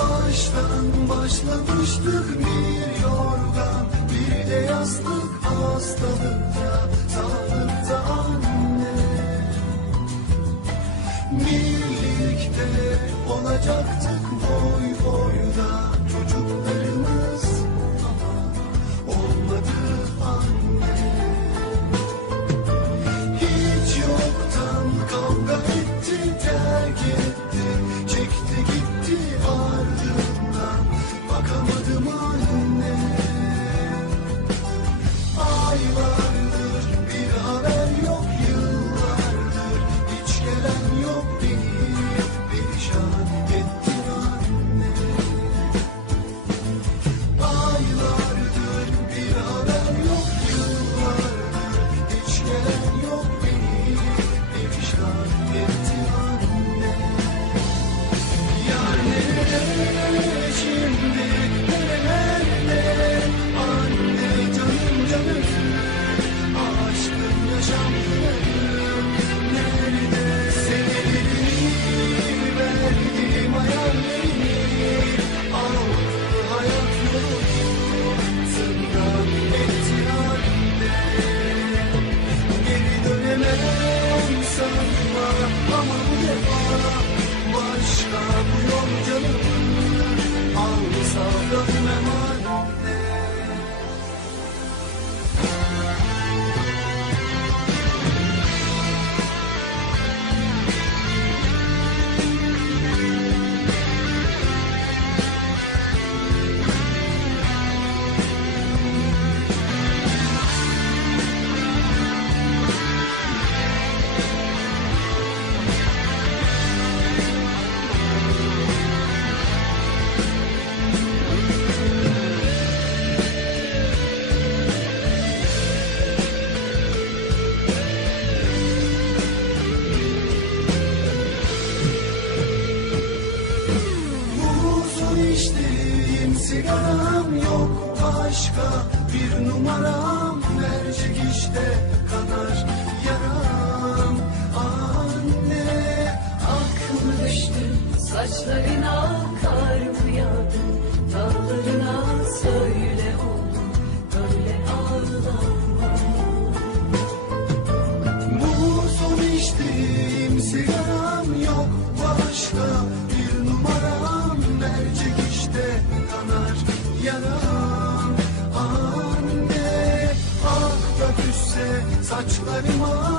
Baştan başlamıştık, bir yorgan bir de yastık, hastalıkta sağlıkta anne. Birlikte olacaktık boy boyda çocuklarımız, ama olmadı anne. Hiç yoktan kavga etti, terk etti, çekti gitti ardından, bakamadım anne. Aylardır bir haber yok, yıllardır hiç gelen yok, beni perişan ettin anne. Aylardır bir haber yok, yıllardır hiç gelen yok, beni perişan ettin anne. Yar nerede şimdi, nerelerde anne, canım canım, aşkım yaşamlarım nerede? Sevgilerimi verdim, hayallerimi aldı hayat yolu, zindan etti anne. Geri dönemem sanma, ama bu defa başka bu yol canım, alsa dönmem anne. Uzun içtiğim sigaram yok, başka bir numaram, mercek işte kanar yaram anne. Aklımı düştü saçlarına, kar mı yağdı dağlarına, söyle oğlum böyle ağlama. Bu son içtiğim sigaram yok, başka bir numaram, mercek işte kanar yaram anne. Ah da düşse saçlarıma,